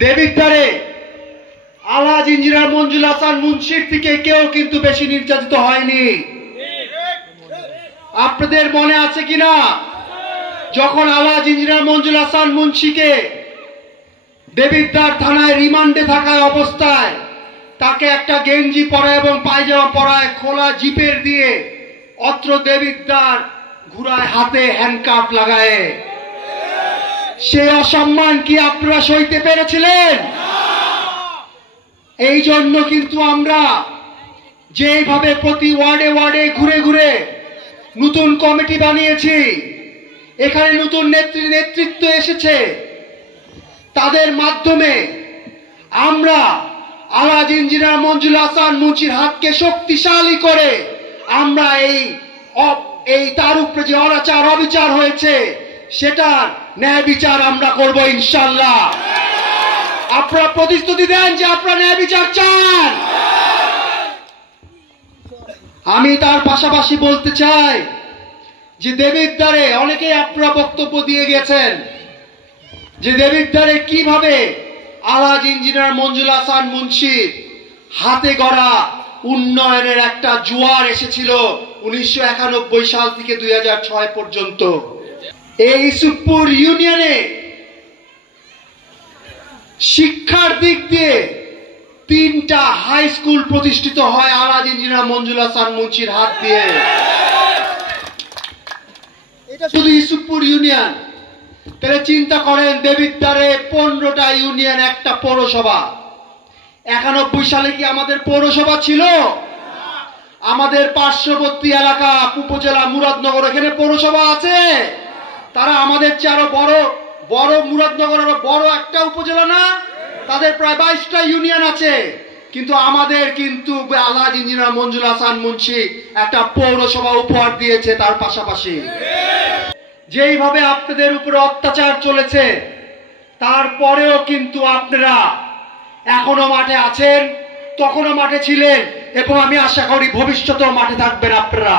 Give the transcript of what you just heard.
দেবিদ্বারে আলহাজ engineer Manjul Hasan মুন্সির থেকে কেউ কিন্তু বেশি নির্যাতিত হয়নি। আপনাদের মনে আছে কিনা, যখন আলহাজ ইঞ্জিনিয়ার মঞ্জুল হাসান মুন্সিকে দেবিদ্বার থানায় রিমান্ডে থাকা অবস্থায় তাকে একটা গেঞ্জি পরা এবং পায়জামা পরায় খোলা জিপের দিয়ে অত্র দেবিদ্বার ঘুরায় হাতে হ্যান্ডকাফ লাগায়, সে অসম্মান কি আপনারা সইতে পেরেছিলেন? এই জন্য কিন্তু আমরা যেভাবে প্রতি ওয়ার্ডে ওয়ার্ডে ঘুরে ঘুরে নতুন কমিটি বানিয়েছি, এখানে নতুন নেতৃত্ব এসেছে, তাদের মাধ্যমে আমরা আলহাজ ইঞ্জিনিয়ার মঞ্জুল হাসান মুন্সির হাতকে শক্তিশালী করে আমরা এই তার উপরে যে অনাচার অবিচার হয়েছে সেটার ন্যায় বিচার আমরা করব ইনশাআল্লাহ। আপনারা প্রতিশ্রুতি দেন যে আপনারা ন্যায় বিচার চান। আমি তার পাশাপাশি বলতে চাই যে দেবিদ্বারে অনেকেই আপনারা বক্তব্য দিয়ে গেছেন যে দেবিদ্বারে কিভাবে আলহাজ ইঞ্জিনিয়ার মঞ্জুল হাসান মুন্সির হাতে গড়া উন্নয়নের একটা জোয়ার এসেছিল 1991 সাল থেকে 2006 পর্যন্ত। এই ইউসুফপুর ইউনিয়নে শিক্ষার দিক দিয়ে 3টা হাই স্কুল প্রতিষ্ঠিত হয় আলহাজ ইঞ্জিনিয়ার মঞ্জুল হাসান মুন্সির হাত দিয়ে। এটা শুধু ইউসুফপুর ইউনিয়ন। তাহলে চিন্তা করেন, দেবিদ্বারে 15টা ইউনিয়ন, একটা পৌরসভা। 91 সালে কি আমাদের পৌরসভা ছিল? আমাদের পার্শ্ববর্তী এলাকা উপজেলা মুরাদনগর, এখানে পৌরসভা আছে? তারা আমাদের চেয়ে আরো বড় মুরাদনগর বড় একটা উপজেলা না? তাদের প্রায় 22টা ইউনিয়ন আছে, কিন্তু আমাদের কিন্তু আলহাজ ইঞ্জিনিয়ার মঞ্জুল হাসান মুন্সি একটা পৌরসভা উপহার দিয়েছে। তার পাশাপাশি যেইভাবে আপনাদের উপরে অত্যাচার চলেছে, তারপরেও কিন্তু আপনারা এখনো মাঠে আছেন, তখনও মাঠে ছিলেন এবং আমি আশা করি ভবিষ্যতেও মাঠে থাকবেন আপনারা।